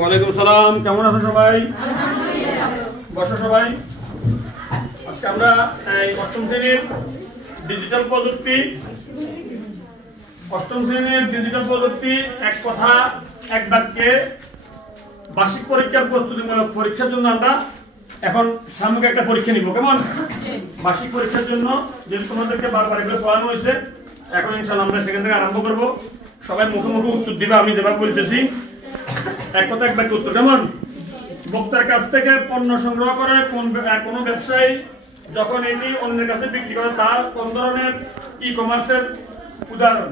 ওয়ালাইকুম সালাম। কেমন আছো সবাই? বসো সবাই। আজকে আমরা অষ্টম শ্রেণীর ডিজিটাল প্রযুক্তি এক কথা এক বাক্যে বার্ষিক পরীক্ষার প্রস্তুতিমূলক পরীক্ষার জন্য আমরা এখন সামগ্রিক একটা পরীক্ষা নিব। কেমন? বার্ষিক পরীক্ষার জন্য যেহেতু তোমাদেরকে বারবার এগুলো পড়ানো হয়েছে, এখন ইনশাআল্লাহ আমরা সেখান থেকে আরম্ভ করব। সবাই মুখে মুখে উত্তর দিবা, আমি যেভাবে বলতেছি এক কথা এক বাক্যে উত্তর। কেমন? বক্তার কাছ থেকে পণ্য সংগ্রহ করে কোন ব্যবসায়ী যখন এটি অন্যের কাছে বিক্রি করে তার কোন ধরনের ই-কমার্সের উদাহরণ?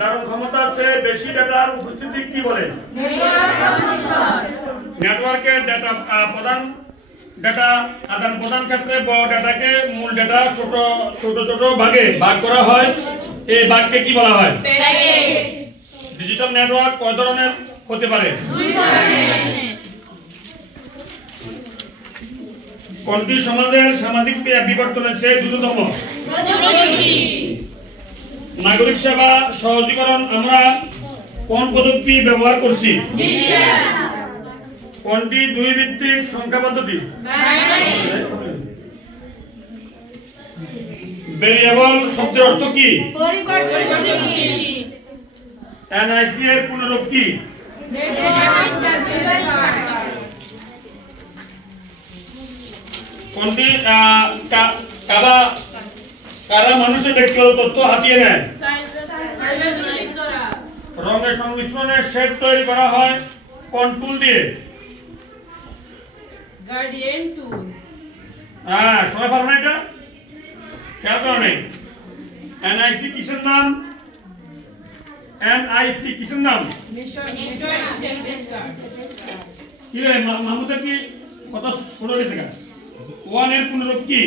ধারণ ক্ষমতা আছে বেশি ডেটার উপস্থিতি কি বলে? নেটওয়ার্কের ডেটা আদান প্রদান ক্ষেত্রে বড় ডেটাকে মূল ডেটা ছোট ছোট ভাগে ভাগ করা হয়। এই ভাগকে কি বলা হয়? ডিজিটাল নেটওয়ার্ক কয় ধরনের হতে পারে? কোনটি সমাজের সামাজিক বিবর্তনের চেয়ে দ্রুততম? নাগরিক সেবা সহজীকরণ আমরা কোন প্রযুক্তি ব্যবহার করছি? কোনটি দুই ভিত্তিক সংখ্যা পদ্ধতি? ভেরিয়েবল শব্দের অর্থ কি? এনআইসি এর পুনরূপ কি? কোনটি কারা মানুষের ব্যক্তিগত তথ্য হাতিয়ে নেয়? রঙের সংমিশ্রণে শেড তৈরি করা হয় কোন টুল দিয়ে? গার্ডিয়ান টুল। সবাই পারো না এটা? খেয়াল করো নাই? এনআইসি কিসের নাম? এনআইসি কিসের নাম? কি রে মাহমুদা, কি কথা শুনে গেছে? ওয়ান এর পুনরূপ কি?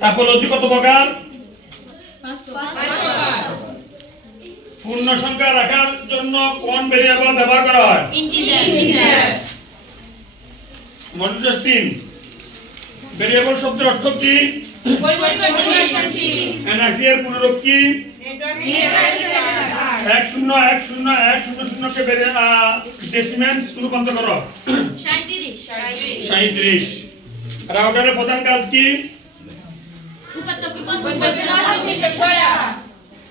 টাইপোলজি কত প্রকার? পূর্ণ সংখ্যা রাখার জন্য কোন ভেরিয়েবল ব্যবহার করা হয়? মডুলাস 3। ভেরিয়েবল শব্দের অর্থ কি? এনআইসি এর পুনরূপ কি? 10101000 কে ডেসিমেলস রূপান্তর করো। 37। রাউটারের প্রধান কাজ কি?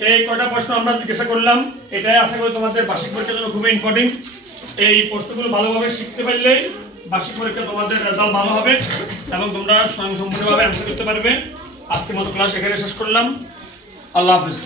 এই কয়টা প্রশ্ন আমরা জিজ্ঞাসা করলাম, এটাই আশা করি তোমাদের বার্ষিক পরীক্ষার জন্য খুবই ইম্পর্টেন্ট। এই প্রশ্নগুলো ভালোভাবে শিখতে পারলে বার্ষিক পরীক্ষা তোমাদের রেজাল্ট ভালো হবে এবং তোমরা স্বয়ংসম্পূর্ণভাবে অ্যান্সার করতে পারবে। আজকের মতো ক্লাস এখানে শেষ করলাম। আল্লাহ হাফিজ।